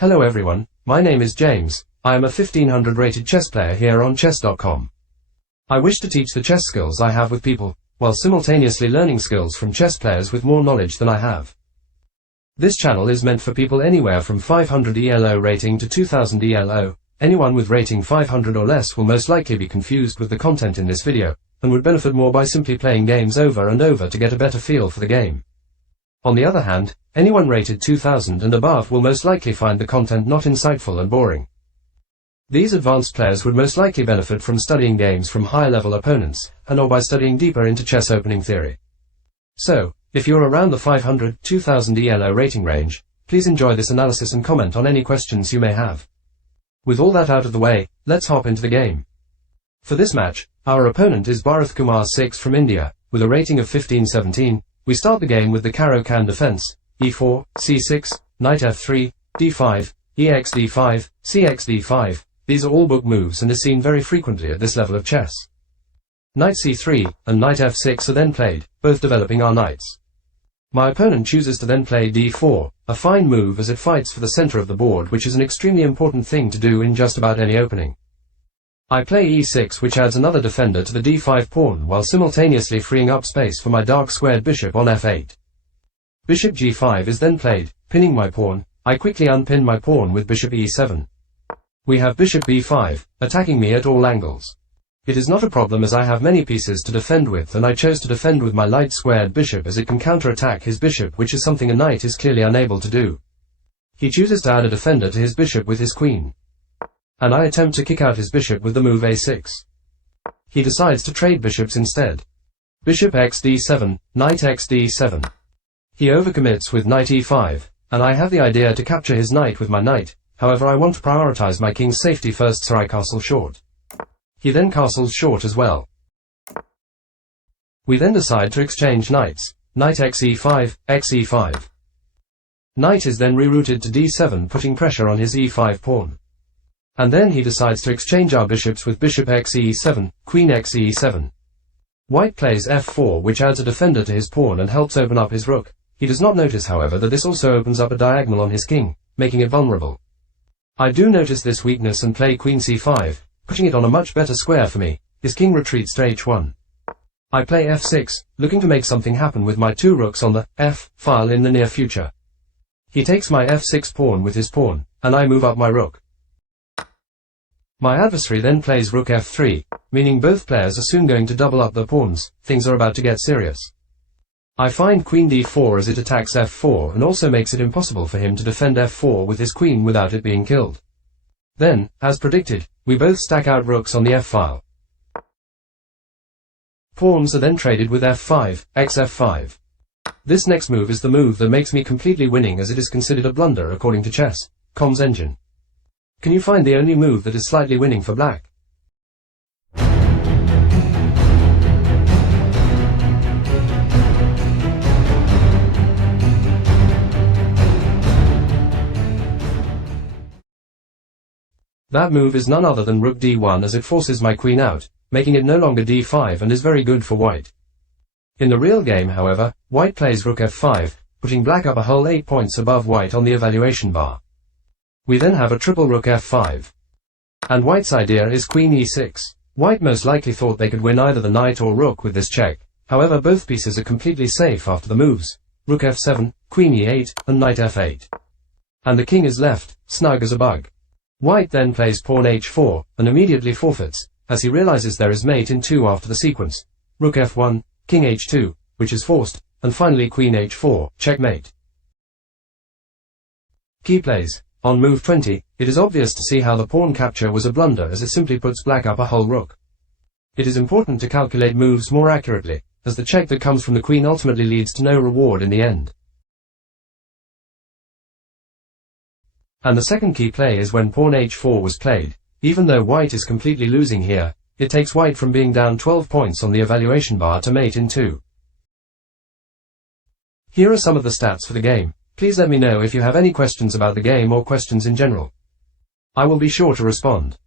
Hello everyone, my name is James. I am a 1500 rated chess player here on chess.com. I wish to teach the chess skills I have with people, while simultaneously learning skills from chess players with more knowledge than I have. This channel is meant for people anywhere from 500 ELO rating to 2000 ELO. Anyone with rating 500 or less will most likely be confused with the content in this video, and would benefit more by simply playing games over and over to get a better feel for the game. On the other hand, anyone rated 2000 and above will most likely find the content not insightful and boring. These advanced players would most likely benefit from studying games from higher-level opponents, and/or by studying deeper into chess opening theory. So, if you're around the 500-2000 ELO rating range, please enjoy this analysis and comment on any questions you may have. With all that out of the way, let's hop into the game. For this match, our opponent is Bharath Kumar 6 from India, with a rating of 1517. We start the game with the Caro-Kann defense, e4, c6, knight f3, d5, ex d5, cx d5. These are all book moves and is seen very frequently at this level of chess. Knight c3 and knight f6 are then played, both developing our knights. My opponent chooses to then play d4, a fine move as it fights for the center of the board, which is an extremely important thing to do in just about any opening. I play e6, which adds another defender to the d5 pawn while simultaneously freeing up space for my dark squared bishop on f8. Bishop g5 is then played, pinning my pawn. I quickly unpin my pawn with bishop e7. We have bishop b5, attacking me at all angles. It is not a problem as I have many pieces to defend with, and I chose to defend with my light squared bishop as it can counterattack his bishop, which is something a knight is clearly unable to do. He chooses to add a defender to his bishop with his queen, and I attempt to kick out his bishop with the move a6. He decides to trade bishops instead. Bishop x d7, knight x d7. He overcommits with knight e5, and I have the idea to capture his knight with my knight. However, I want to prioritize my king's safety first, so I castle short. He then castles short as well. We then decide to exchange knights, knight x e5, x e5. Knight is then rerouted to d7, putting pressure on his e5 pawn. And then he decides to exchange our bishops with bishop x e7, queen x e7. White plays f4, which adds a defender to his pawn and helps open up his rook. He does not notice, however, that this also opens up a diagonal on his king, making it vulnerable. I do notice this weakness and play queen c5, putting it on a much better square for me. His king retreats to h1. I play f6, looking to make something happen with my two rooks on the f file in the near future. He takes my f6 pawn with his pawn, and I move up my rook. My adversary then plays rook f3, meaning both players are soon going to double up their pawns. Things are about to get serious. I find queen d4 as it attacks f4 and also makes it impossible for him to defend f4 with his queen without it being killed. Then, as predicted, we both stack out rooks on the f-file. Pawns are then traded with f5, x f5. This next move is the move that makes me completely winning, as it is considered a blunder according to chess.com's engine. Can you find the only move that is slightly winning for black? That move is none other than rook d1, as it forces my queen out, making it no longer d5 and is very good for white. In the real game, however, white plays rook f5, putting black up a whole 8 points above white on the evaluation bar. We then have a triple rook f5. And white's idea is queen e6. White most likely thought they could win either the knight or rook with this check. However, both pieces are completely safe after the moves rook f7, queen e8, and knight f8. And the king is left, snug as a bug. White then plays pawn h4, and immediately forfeits, as he realizes there is mate in 2 after the sequence. Rook f1, king h2, which is forced, and finally queen h4, checkmate. Key plays. On move 20, it is obvious to see how the pawn capture was a blunder, as it simply puts black up a whole rook. It is important to calculate moves more accurately, as the check that comes from the queen ultimately leads to no reward in the end. And the second key play is when pawn h4 was played. Even though white is completely losing here, it takes white from being down 12 points on the evaluation bar to mate in 2. Here are some of the stats for the game. Please let me know if you have any questions about the game or questions in general. I will be sure to respond.